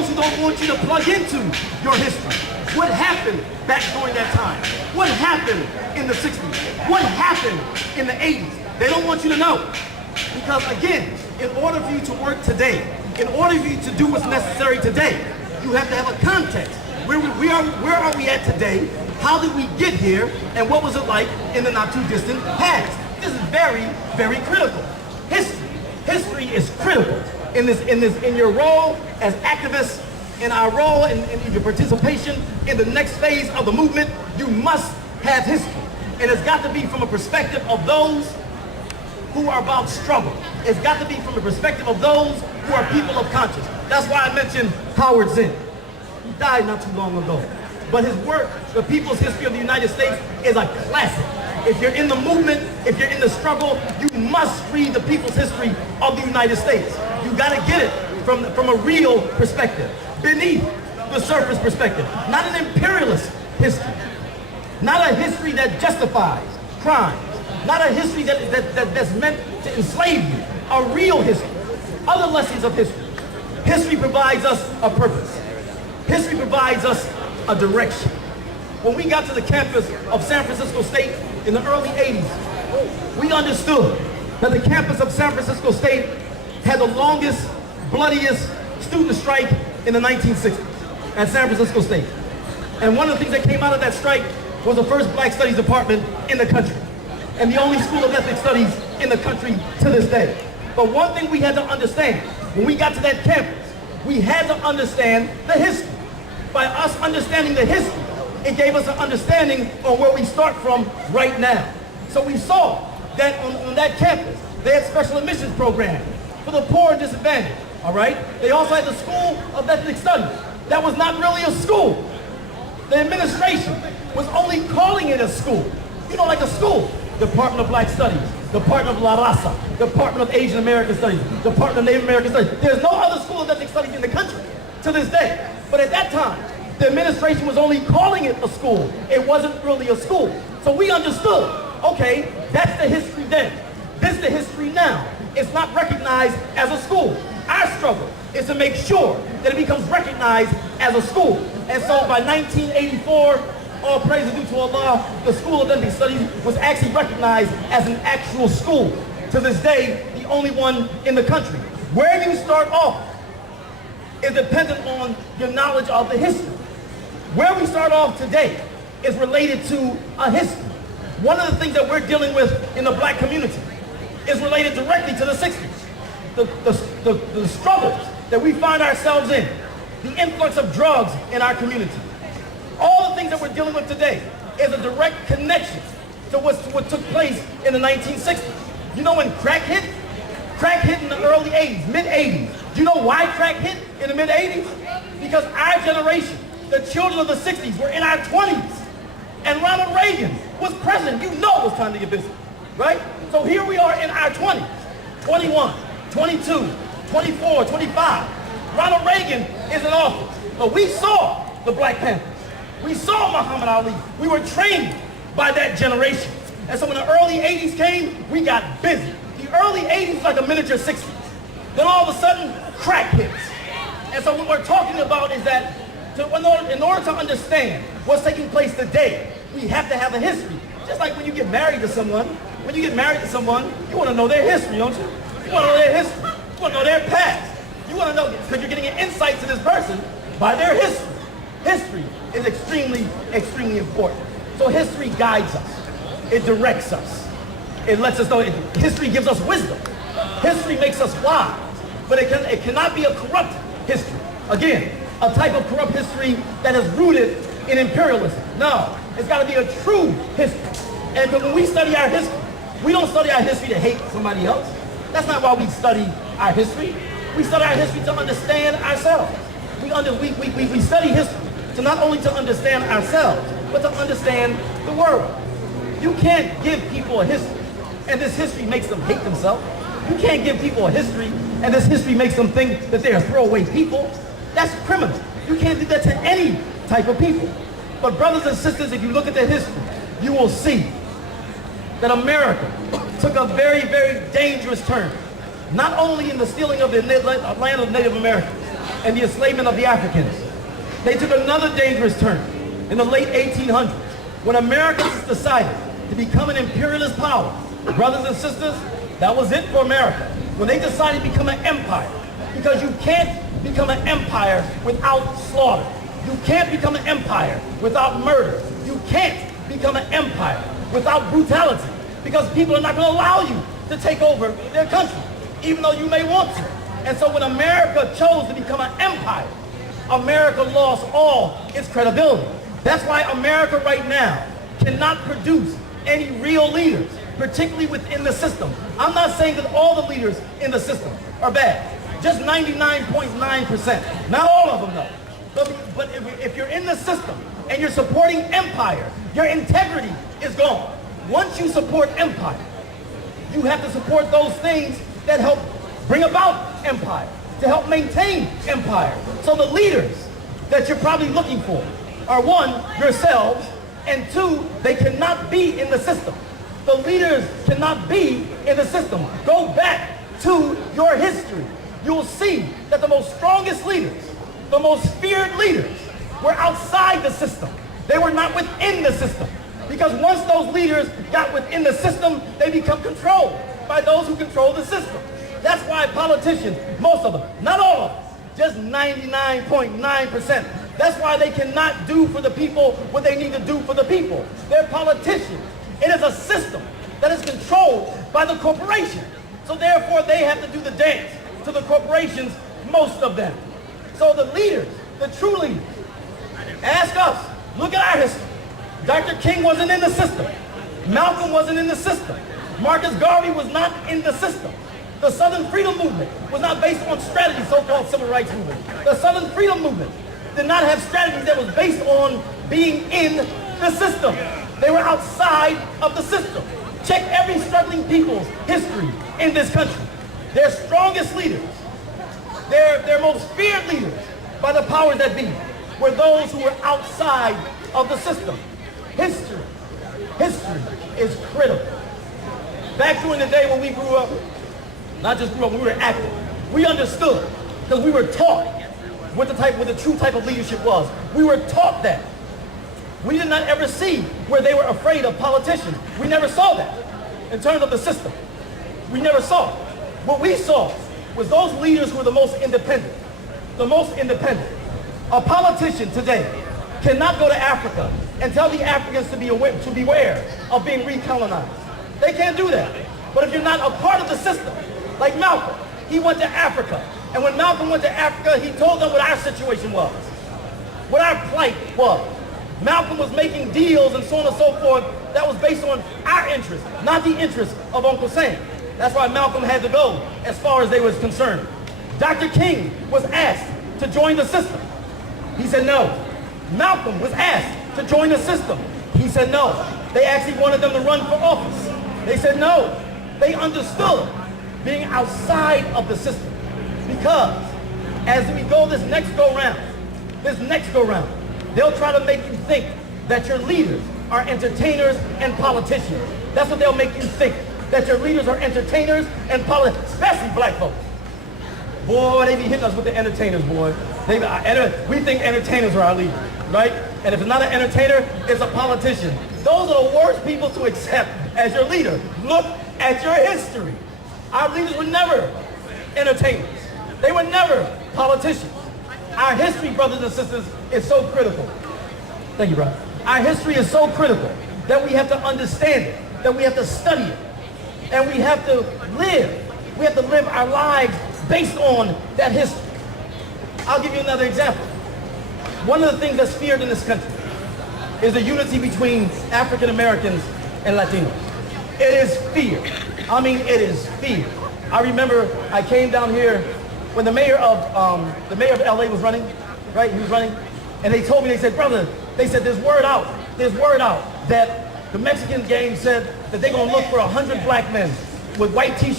those who don't want you to plug into your history. What happened back during that time? What happened in the 60s? What happened in the 80s? They don't want you to know. Because again, in order for you to work today, in order for you to do what's necessary today, you have to have a context. Where are we at today? How did we get here? And what was it like in the not too distant past? This is very, very critical. History is critical in your role as activists, in our role in your participation in the next phase of the movement. You must have history. And it's got to be from a perspective of those who are about struggle. It's got to be from the perspective of those who are people of conscience. That's why I mentioned Howard Zinn. He died not too long ago. But his work, The People's History of the United States, is a classic. If you're in the movement, if you're in the struggle, you must read the people's history of the United States. You gotta get it from a real perspective, beneath the surface perspective. Not an imperialist history. Not a history that justifies crimes. Not a history that's meant to enslave you. A real history. Other lessons of history. History provides us a purpose. History provides us a direction. When we got to the campus of San Francisco State in the early 80s, we understood that the campus of San Francisco State had the longest, bloodiest student strike in the 1960s at San Francisco State. And one of the things that came out of that strike was the first Black Studies department in the country, and the only school of ethnic studies in the country to this day. But one thing we had to understand, when we got to that campus, we had to understand the history. By us understanding the history, it gave us an understanding on where we start from right now. So we saw that on that campus, they had special admissions programs for the poor and disadvantaged, all right? They also had the School of Ethnic Studies. That was not really a school. The administration was only calling it a school. You know, like a school. Department of Black Studies, Department of La Raza, Department of Asian American Studies, Department of Native American Studies. There's no other school of ethnic studies in the country to this day. But at that time, the administration was only calling it a school. It wasn't really a school. So we understood, okay, that's the history then. This is the history now. It's not recognized as a school. Our struggle is to make sure that it becomes recognized as a school. And so by 1984, all praise is due to Allah, the School of Ethnic Studies was actually recognized as an actual school. To this day, the only one in the country. Where you start off is dependent on your knowledge of the history. Where we start off today is related to a history. One of the things that we're dealing with in the Black community is related directly to the 60s. The struggles that we find ourselves in, the influx of drugs in our community. All the things that we're dealing with today is a direct connection to what took place in the 1960s. You know when crack hit? Crack hit in the early 80s, mid-80s. Do you know why crack hit in the mid-80s? Because our generation, the children of the 60s, were in our 20s. And Ronald Reagan was president. You know it was time to get busy, right? So here we are in our 20s, 21, 22, 24, 25. Ronald Reagan is in office. But we saw the Black Panthers. We saw Muhammad Ali. We were trained by that generation. And so when the early 80s came, we got busy. The early 80s was like a miniature 60s. Then all of a sudden, crack hits. And so what we're talking about is that in order to understand what's taking place today, we have to have a history. Just like when you get married to someone, you want to know their history, don't you? You want to know their history. You want to know their past. You want to know, because you're getting an insight to this person by their history. History is extremely, extremely important. So history guides us. It directs us. It lets us know, history gives us wisdom. History makes us wise. But it cannot be a corrupt history. Again, a type of corrupt history that is rooted in imperialism. No, it's got to be a true history. And when we study our history, we don't study our history to hate somebody else. That's not why we study our history. We study our history to understand ourselves. We study history to not only to understand ourselves, but to understand the world. You can't give people a history, and this history makes them hate themselves. You can't give people a history, and this history makes them think that they're throwaway people. That's criminal. You can't do that to any type of people. But brothers and sisters, if you look at the history, you will see that America took a very, very dangerous turn. Not only in the stealing of the land of Native Americans, and the enslavement of the Africans. They took another dangerous turn in the late 1800s when America decided to become an imperialist power. Brothers and sisters, that was it for America. When they decided to become an empire, because you can't become an empire without slaughter. You can't become an empire without murder. You can't become an empire without brutality, because people are not going to allow you to take over their country, even though you may want to. And so when America chose to become an empire, America lost all its credibility. That's why America right now cannot produce any real leaders, particularly within the system. I'm not saying that all the leaders in the system are bad. Just 99.9%. Not all of them, though. But if you're in the system and you're supporting empire, your integrity is gone. Once you support empire, you have to support those things that help bring about empire, to help maintain empire. So the leaders that you're probably looking for are, one, yourselves, and two, they cannot be in the system. The leaders cannot be in the system. Go back to your history. You'll see that the most strongest leaders, the most feared leaders, were outside the system. They were not within the system. Because once those leaders got within the system, they become controlled by those who control the system. That's why politicians, most of them, not all of them, just 99.9%, that's why they cannot do for the people what they need to do for the people. They're politicians. It is a system that is controlled by the corporation. So therefore, they have to do the dance to the corporations, most of them. So the leaders, the true leaders, ask us, look at our history. Dr. King wasn't in the system. Malcolm wasn't in the system. Marcus Garvey was not in the system. The Southern Freedom Movement was not based on strategy, so-called civil rights movement. The Southern Freedom Movement did not have strategies that was based on being in the system. They were outside of the system. Check every struggling people's history in this country. Their strongest leaders, their most feared leaders by the powers that be, were those who were outside of the system. History is critical. Back during the day when we grew up, not just grew up, we were active. We understood, because we were taught what the true type of leadership was. We were taught that. We did not ever see where they were afraid of politicians. We never saw that in terms of the system. We never saw it. What we saw was those leaders who were the most independent. The most independent. A politician today cannot go to Africa and tell the Africans to beware of being recolonized. They can't do that. But if you're not a part of the system, like Malcolm, he went to Africa. And when Malcolm went to Africa, he told them what our situation was, what our plight was. Malcolm was making deals and so on and so forth that was based on our interests, not the interests of Uncle Sam. That's why Malcolm had to go as far as they was concerned. Dr. King was asked to join the system. He said no. Malcolm was asked to join the system. He said no. They actually wanted them to run for office. They said no. They understood being outside of the system. Because as we go this next go round, they'll try to make you think that your leaders are entertainers and politicians. That's what they'll make you think, that your leaders are entertainers and politicians, especially black folks. Boy, they be hitting us with the entertainers, boy. We think entertainers are our leaders, right? And if it's not an entertainer, it's a politician. Those are the worst people to accept as your leader. Look at your history. Our leaders were never entertainers. They were never politicians. Our history, brothers and sisters, is so critical. Thank you, brother. Our history is so critical that we have to understand it, that we have to study it, and we have to live. We have to live our lives based on that history. I'll give you another example. One of the things that's feared in this country is the unity between African Americans and Latinos. It is fear. I mean, it is fear. I remember I came down here when the mayor of LA was running, right? He was running, and they told me, they said, brother, they said there's word out that the Mexican gang said that they're gonna look for 100 black men with white t-shirts